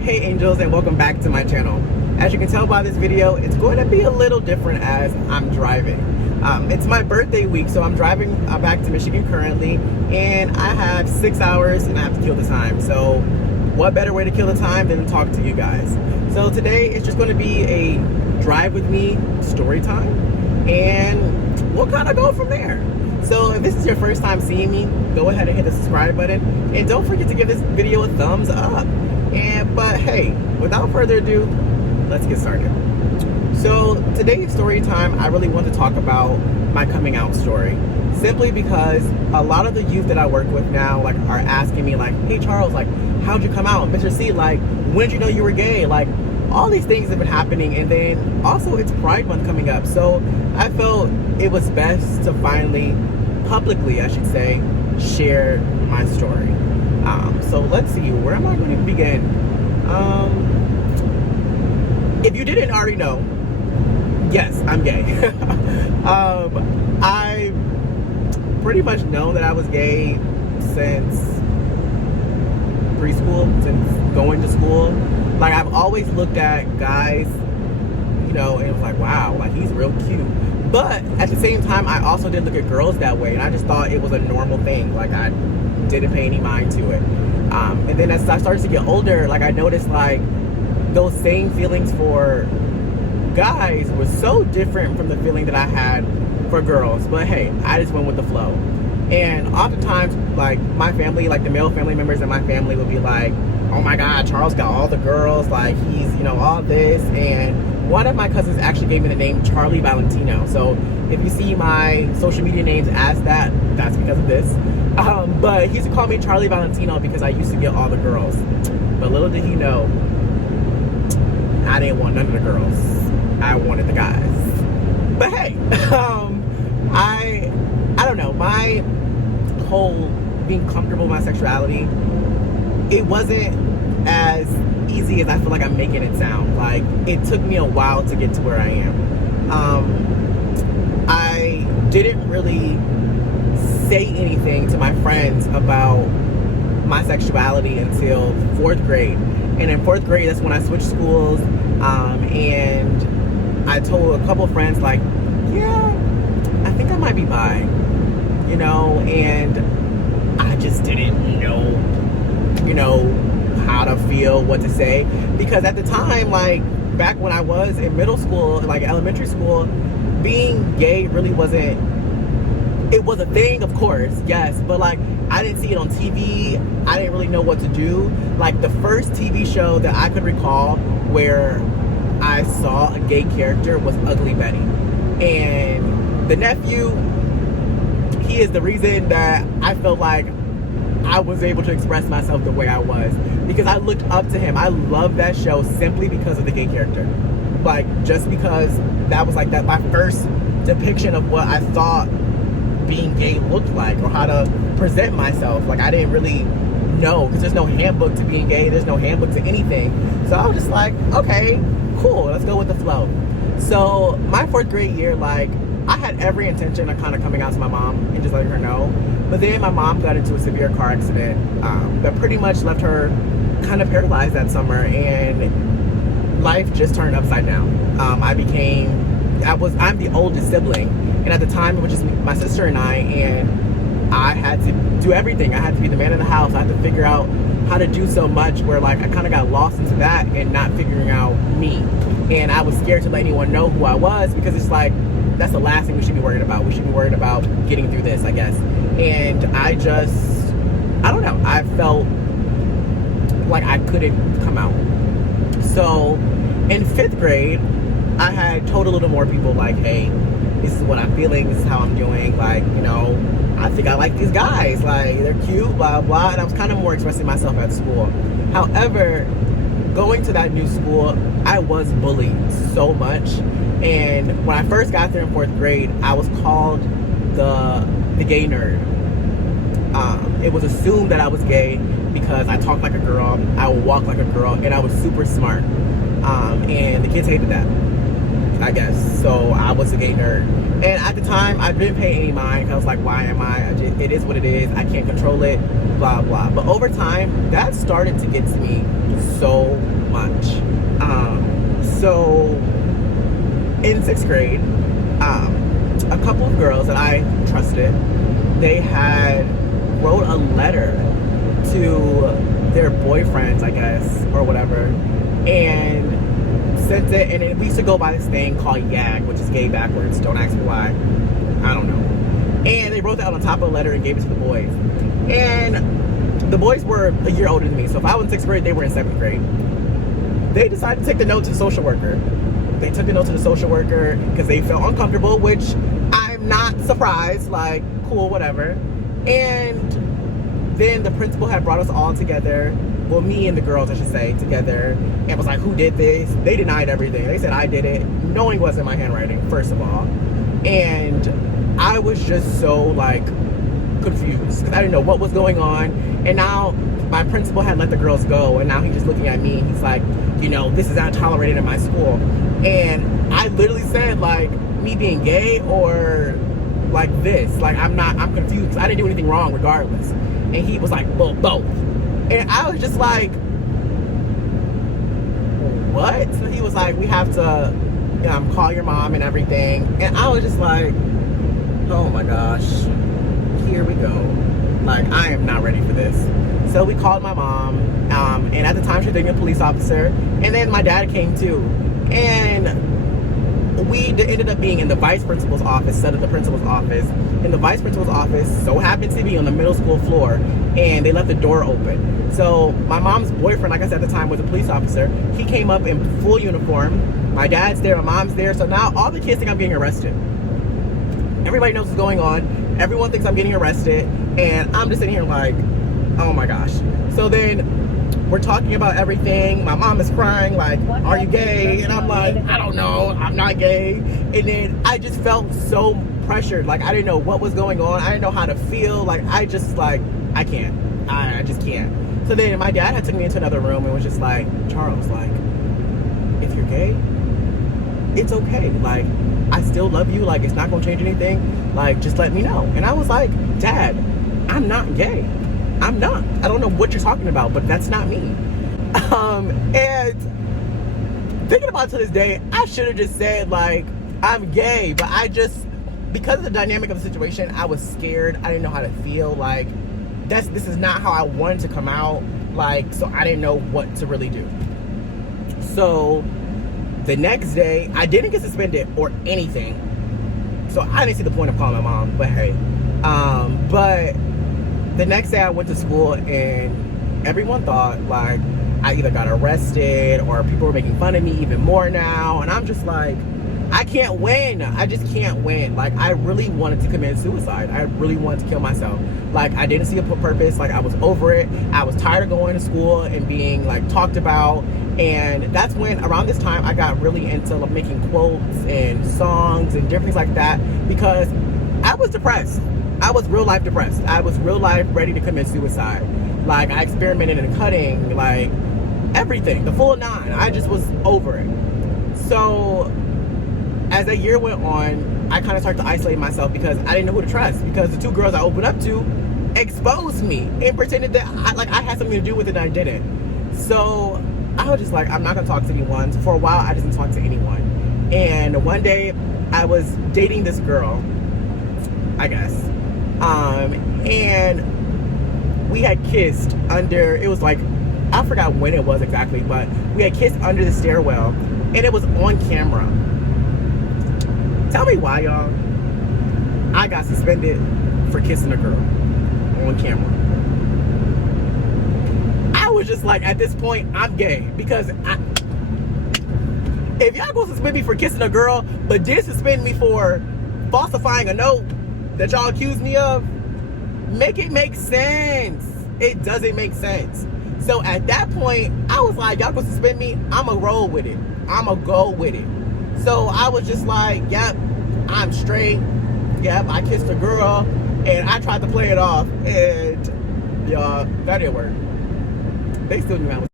Hey angels, and welcome back to my channel. As you can tell by this video, it's going to be a little different as I'm driving. It's my birthday week, so I'm driving back to Michigan currently, and I have 6 hours and I have to kill the time. So what better way to kill the time than to talk to you guys? So today it's just going to be a drive with me story time, and we'll kind of go from there. So if this is your first time seeing me, go ahead and hit the subscribe button, and don't forget to give this video a thumbs up. But hey, without further ado, let's get started. So today's story time, I really want to talk about my coming out story, simply because a lot of the youth that I work with now are asking me hey Charles, how'd you come out? Mr. C, when did you know you were gay? All these things have been happening, and then also it's Pride Month coming up, so I felt it was best to finally, publicly I should say, share my story. So let's see, where am I going to begin? If you didn't already know, yes, I'm gay. I pretty much know that I was gay since preschool, since going to school. I've always looked at guys, and it was wow, he's real cute. But at the same time, I also did look at girls that way, and I just thought it was a normal thing. I didn't pay any mind to it. And then as I started to get older, I noticed those same feelings for guys were so different from the feeling that I had for girls. But hey, I just went with the flow. And oftentimes, my family, the male family members in my family would be oh my God, Charles got all the girls, he's, all this. And one of my cousins actually gave me the name Charlie Valentino. So if you see my social media names as that, that's because of this. But he used to call me Charlie Valentino because I used to get all the girls. But little did he know, I didn't want none of the girls. I wanted the guys. But hey, I don't know, my whole being comfortable with my sexuality, it wasn't as easy as I feel like I'm making it sound. It took me a while to get to where I am. I didn't really say anything to my friends about my sexuality until 4th grade. And in 4th grade, that's when I switched schools, and I told a couple of friends yeah, I think I might be bi, and I just didn't know how to feel, what to say, because at the time, back when I was in middle school, elementary school, being gay really wasn't, it was a thing, of course, yes, but I didn't see it on TV. I didn't really know what to do. The first TV show that I could recall where I saw a gay character was Ugly Betty, and the nephew, he is the reason that I felt I was able to express myself the way I was, because I looked up to him. I loved that show simply because of the gay character. Just because that was that my first depiction of what I thought being gay looked like, or how to present myself. I didn't really know, because there's no handbook to being gay, there's no handbook to anything. So I was just okay, cool, let's go with the flow. So my 4th grade year, I had every intention of kind of coming out to my mom and just letting her know. But then my mom got into a severe car accident that pretty much left her kind of paralyzed that summer, and life just turned upside down. I'm the oldest sibling, and at the time it was just my sister and I had to do everything. I had to be the man of the house. I had to figure out how to do so much where I kind of got lost into that and not figuring out me. And I was scared to let anyone know who I was, because it's that's the last thing we should be worried about. We should be worried about getting through this, I guess. And I don't know, I felt I couldn't come out. So in 5th grade, I had told a little more people hey, this is what I'm feeling, this is how I'm doing, I think I like these guys, they're cute, blah blah, and I was kind of more expressing myself at school. However, going to that new school, I was bullied so much, and when I first got there in 4th grade, I was called the gay nerd. It was assumed that I was gay because I talked like a girl, I would walk like a girl, and I was super smart, and the kids hated that, I guess. So I was a gay nerd. And at the time, I didn't pay any mind. I was why am I? It is what it is. I can't control it, blah, blah. But over time, that started to get to me so in 6th grade, a couple of girls that I trusted, they had wrote a letter to their boyfriends, I guess, or whatever, and sent it. And we used to go by this thing called YAG, which is gay backwards. Don't ask me why. I don't know. And they wrote that on top of a letter and gave it to the boys. And the boys were a year older than me, so if I was in 6th grade, they were in 7th grade. They decided to take the note to the social worker. They took the note to the social worker because they felt uncomfortable, which I'm not surprised, like, cool, whatever. And then the principal had brought us all together, well, me and the girls, I should say, together, and was like, who did this? They denied everything. They said I did it, knowing it wasn't my handwriting, first of all. And I was just so, like, confused because I didn't know what was going on. And now my principal had let the girls go, and now he's just looking at me and he's like, you know, this is not tolerated in my school. And I literally said, like, me being gay or like this, like, I'm confused because I didn't do anything wrong regardless. And he was like, well, both. And I was just like, what? So he was like, we have to call your mom and everything. And I was just like, oh my gosh, here we go. Like, I am not ready for this. So we called my mom, and at the time she was dating a police officer, and then my dad came too. And we ended up being in the vice principal's office instead of the principal's office. And the vice principal's office so happened to be on the middle school floor, and they left the door open. So my mom's boyfriend, like I said at the time, was a police officer. He came up in full uniform. My dad's there, my mom's there. So now all the kids think I'm getting arrested. Everybody knows what's going on. Everyone thinks I'm getting arrested. And I'm just sitting here like, oh my gosh. So then we're talking about everything. My mom is crying like, are you gay? And I'm like, I don't know, I'm not gay. And then I just felt so pressured. Like, I didn't know what was going on. I didn't know how to feel. Like, I just like, I can't. I just can't. So then my dad had took me into another room and was just like, Charles, like, if you're gay, it's okay. Like, I still love you. Like, it's not gonna change anything. Like, just let me know. And I was like, Dad, I'm not gay. I'm not. I don't know what you're talking about, but that's not me. And thinking about it to this day, I should have just said, like, I'm gay, but I just, because of the dynamic of the situation, I was scared. I didn't know how to feel. Like, this is not how I wanted to come out. Like, so I didn't know what to really do. So the next day, I didn't get suspended or anything. So I didn't see the point of calling my mom, but hey. But the next day I went to school and everyone thought like I either got arrested or people were making fun of me even more now. And I'm just like, I can't win. I just can't win. Like, I really wanted to commit suicide. I really wanted to kill myself. Like, I didn't see a purpose. Like, I was over it. I was tired of going to school and being like talked about. And that's when, around this time, I got really into like, making quotes and songs and different things like that, because I was depressed. I was real life depressed. I was real life ready to commit suicide. Like, I experimented in cutting, like everything, the full nine. I just was over it. So as the year went on, I kind of started to isolate myself because I didn't know who to trust, because the two girls I opened up to exposed me and pretended that I had something to do with it and I didn't. So I was just like, I'm not gonna talk to anyone. So for a while, I didn't talk to anyone. And one day, I was dating this girl, I guess, and we had kissed under, it was like, I forgot when it was exactly, but we had kissed under the stairwell, and it was on camera. Tell me why, y'all. I got suspended for kissing a girl on camera. I was just like, at this point, I'm gay, because if y'all gonna suspend me for kissing a girl, but did suspend me for falsifying a note that y'all accused me of, make it make sense. It doesn't make sense. So at that point, I was like, y'all gonna suspend me? I'ma roll with it. I'ma go with it. So I was just like, yep, I'm straight. Yep, I kissed a girl, and I tried to play it off, and y'all, that didn't work. They still knew I was.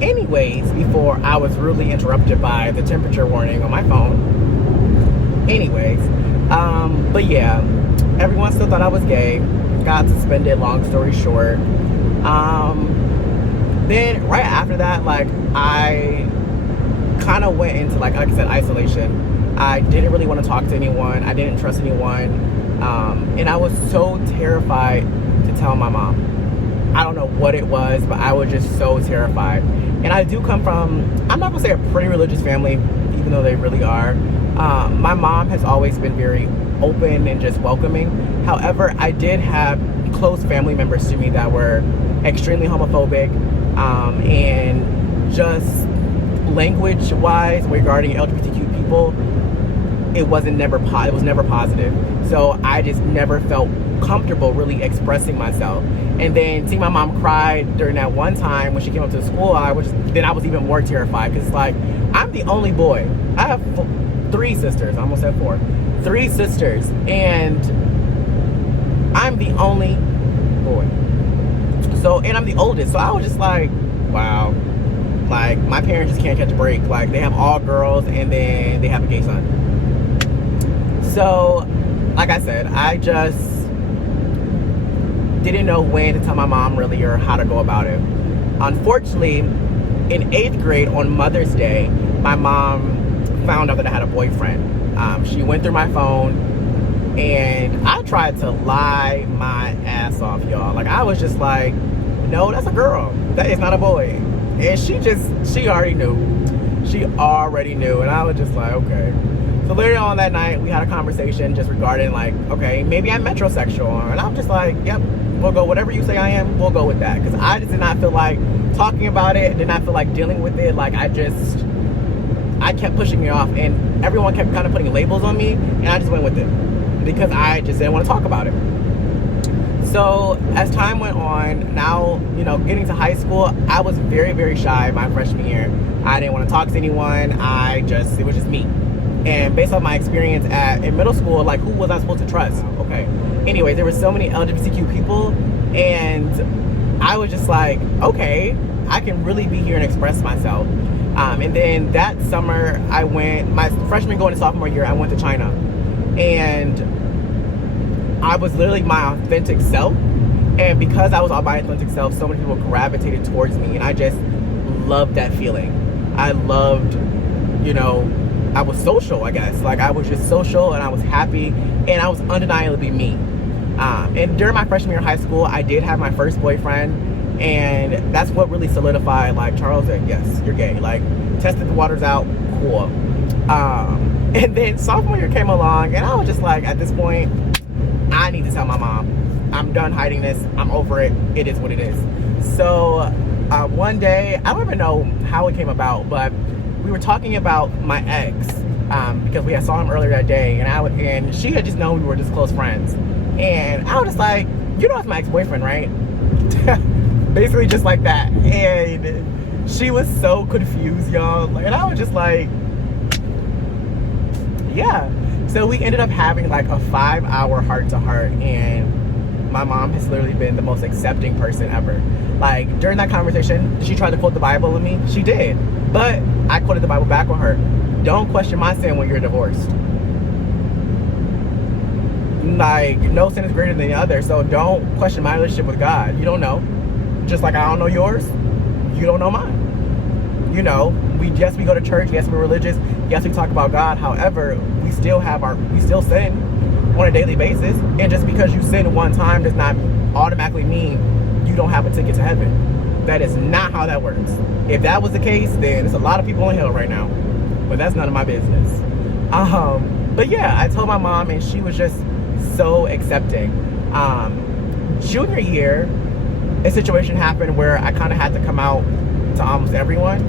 Anyways, before I was rudely interrupted by the temperature warning on my phone. Anyways, but yeah, everyone still thought I was gay. Got suspended, long story short. Then right after that, like, I kind of went into, like I said, isolation. I didn't really want to talk to anyone. I didn't trust anyone. And I was so terrified to tell my mom. I don't know what it was, but I was just so terrified. And I do come from, I'm not gonna say a pretty religious family, even though they really are. My mom has always been very open and just welcoming. However, I did have close family members to me that were extremely homophobic, and just language-wise regarding LGBTQ people, it was never positive. So I just never felt comfortable really expressing myself. And then seeing my mom cry during that one time when she came up to the school, I was even more terrified, because like, I'm the only boy. I have 3 sisters. I almost said 4. 3 sisters, and I'm the only boy. So, and I'm the oldest. So I was just like, wow. Like, my parents just can't catch a break. Like, they have all girls, and then they have a gay son. So, like I said, I just didn't know when to tell my mom really, or how to go about it. Unfortunately, in 8th grade on Mother's Day, my mom found out that I had a boyfriend. She went through my phone, and I tried to lie my ass off, y'all. Like, I was just like, no, that's a girl. That is not a boy. And she already knew. She already knew. And I was just like, okay. So later on that night, we had a conversation just regarding, like, okay, maybe I'm metrosexual. And I'm just like, yep, we'll go, whatever you say I am, we'll go with that. Because I just did not feel like talking about it, did not feel like dealing with it. Like, I kept pushing it off, and everyone kept kind of putting labels on me, and I just went with it because I just didn't want to talk about it. So as time went on, now, you know, getting to high school, I was very, very shy my freshman year. I didn't want to talk to anyone. It was just me. And based on my experience in middle school, like, who was I supposed to trust? Okay. Anyway, there were so many LGBTQ people, and I was just like, okay, I can really be here and express myself. And then that summer, my freshman going to sophomore year, I went to China. And I was literally my authentic self. And because I was all my authentic self, so many people gravitated towards me. And I just loved that feeling. I loved, you know, I was social, I guess. Like, I was just social, and I was happy, and I was undeniably me. And during my freshman year of high school, I did have my first boyfriend. And that's what really solidified, like, Charles said, yes, you're gay. Like, tested the waters out, cool. And then sophomore year came along, and I was just like, at this point, I need to tell my mom. I'm done hiding this. I'm over it. It is what it is. So one day, I don't even know how it came about, but we were talking about my ex, because we had saw him earlier that day, and she had just known we were just close friends. And I was just like, you know, it's my ex-boyfriend, right? Basically just like that. And she was so confused, y'all. And I was just like, yeah. So we ended up having like a 5-hour heart-to-heart, and my mom has literally been the most accepting person ever. Like, during that conversation, she tried to quote the Bible with me. She did. But I quoted the Bible back with her. Don't question my sin when you're divorced. Like, no sin is greater than the other. So don't question my relationship with God. You don't know. Just like I don't know yours, you don't know mine. You know, we go to church, yes, we're religious, yes, we talk about God. However, we still sin on a daily basis. And just because you sin one time does not automatically mean you don't have a ticket to heaven. That is not how that works. If that was the case, then there's a lot of people in hell right now. But that's none of my business. But yeah, I told my mom, and she was just so accepting. Junior year, a situation happened where I kind of had to come out to almost everyone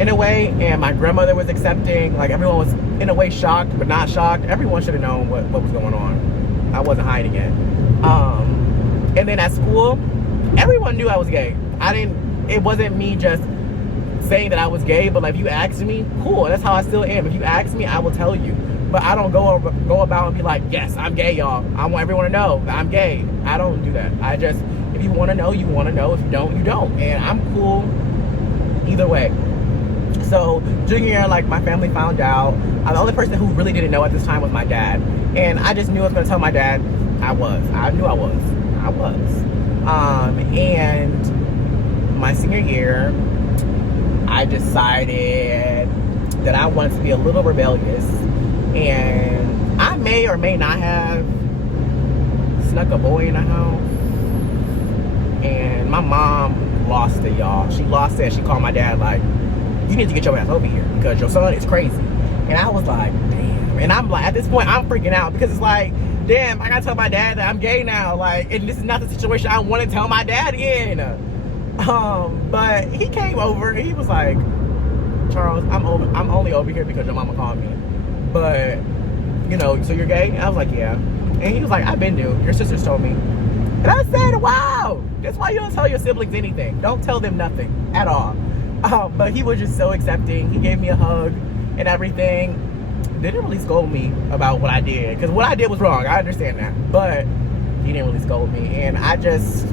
in a way, and my grandmother was accepting. Like, everyone was in a way shocked, but not shocked. Everyone should have known what was going on. I wasn't hiding it. And then at school, everyone knew I was gay. It wasn't me just saying that I was gay, but like, if you asked me, cool, that's how I still am. If you ask me, I will tell you. But I don't go about and be like, yes, I'm gay, y'all. I want everyone to know that I'm gay. I don't do that. I just, if you want to know, you want to know. If you don't, you don't. And I'm cool either way. So junior year, like, my family found out. The only person who really didn't know at this time was my dad. And I just knew I was going to tell my dad I knew I was. And my senior year, I decided that I wanted to be a little rebellious. And I may or may not have snuck a boy in the house. And my mom lost it, y'all. She lost it. She called my dad like, you need to get your ass over here because your son is crazy. And I was like, damn. And I'm like, at this point, I'm freaking out because it's like, damn, I gotta tell my dad that I'm gay now. Like, and this is not the situation I want to tell my dad in. But he came over and he was like, Charles, I'm only over here because your mama called me. But, you know, so you're gay? And I was like, yeah. And he was like, I've been new. Your sisters told me. And I said, wow, that's why you don't tell your siblings anything. Don't tell them nothing at all. But he was just so accepting. He gave me a hug and everything. Didn't really scold me about what I did. Because what I did was wrong. I understand that. But he didn't really scold me. And I just,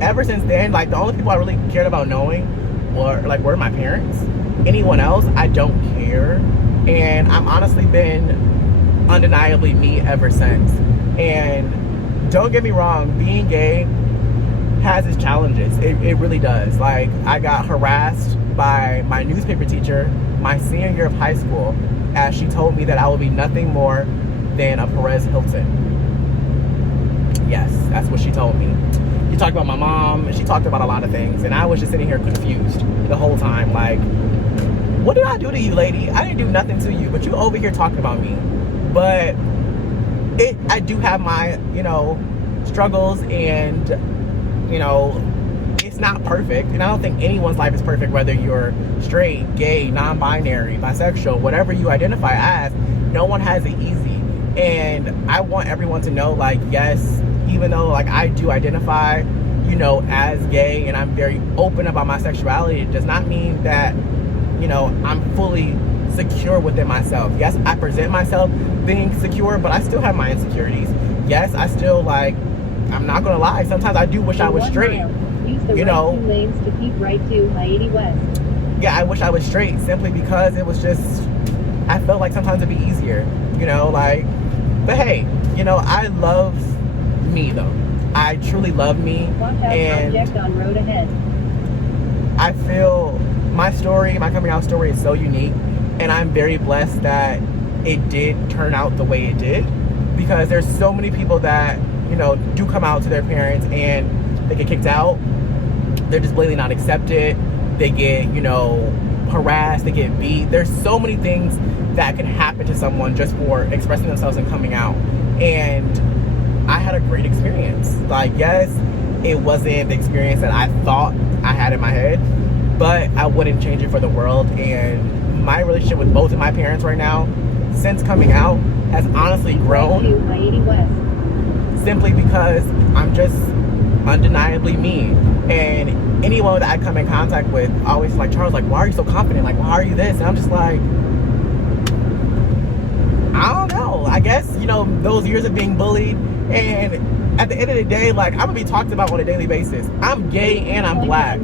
ever since then, like, the only people I really cared about knowing were my parents. Anyone else, I don't care. And I've honestly been undeniably me ever since. And don't get me wrong, being gay has its challenges. It really does. Like, I got harassed by my newspaper teacher my senior year of high school, as she told me that I would be nothing more than a Perez Hilton. Yes, that's what she told me. She talked about my mom, and she talked about a lot of things, and I was just sitting here confused the whole time, like, what did I do to you, lady? I didn't do nothing to you, but you over here talking about me. But I do have my, you know, struggles, and, you know, it's not perfect. And I don't think anyone's life is perfect, whether you're straight, gay, non-binary, bisexual, whatever you identify as. No one has it easy. And I want everyone to know, like, yes, even though, like, I do identify, you know, as gay, and I'm very open about my sexuality, it does not mean that, you know, I'm fully secure within myself. Yes, I present myself being secure, but I still have my insecurities. Yes, I still, like, I'm not gonna lie, sometimes I do wish I was straight. Use the you right know, 2 lanes to keep right to I-80 West. Yeah, I wish I was straight simply because it was just, I felt like sometimes it'd be easier, you know, like, but hey, you know, I love me though. I truly love me. Watch out, and object on road ahead. I feel my story, my coming out story is so unique, and I'm very blessed that it did turn out the way it did, because there's so many people that, you know, do come out to their parents and they get kicked out. They're just blatantly not accepted. They get, you know, harassed, they get beat. There's so many things that can happen to someone just for expressing themselves and coming out. And I had a great experience. Like, yes, it wasn't the experience that I thought I had in my head, but I wouldn't change it for the world. And my relationship with both of my parents right now, since coming out, has honestly grown. Simply because I'm just undeniably me. And anyone that I come in contact with always like, Charles, like, why are you so confident? Like, why are you this? And I'm just like, I don't know. I guess, you know, those years of being bullied, and at the end of the day, like, I'm gonna be talked about on a daily basis. I'm gay and I'm black.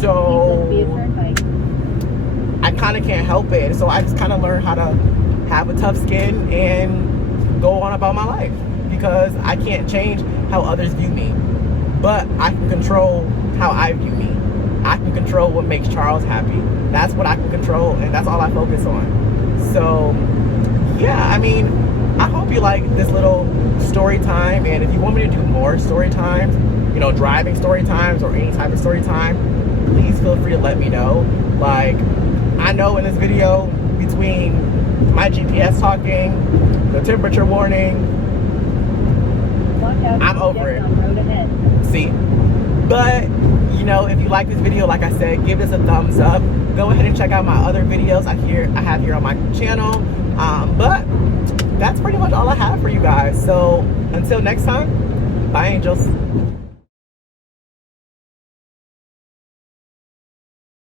So I kind of can't help it. So I just kind of learned how to have a tough skin and go on about my life, because I can't change how others view me, but I can control how I view me. I can control what makes Charles happy. That's what I can control, and that's all I focus on. So yeah, I mean, I hope you like this little story time, and if you want me to do more story times, you know, driving story times or any type of story time, please feel free to let me know. Like, I know in this video, between my GPS talking, the temperature warning, I'm over it. See? But, you know, if you like this video, like I said, give this a thumbs up. Go ahead and check out my other videos I have here on my channel. But that's pretty much all I have for you guys. So until next time, bye, angels.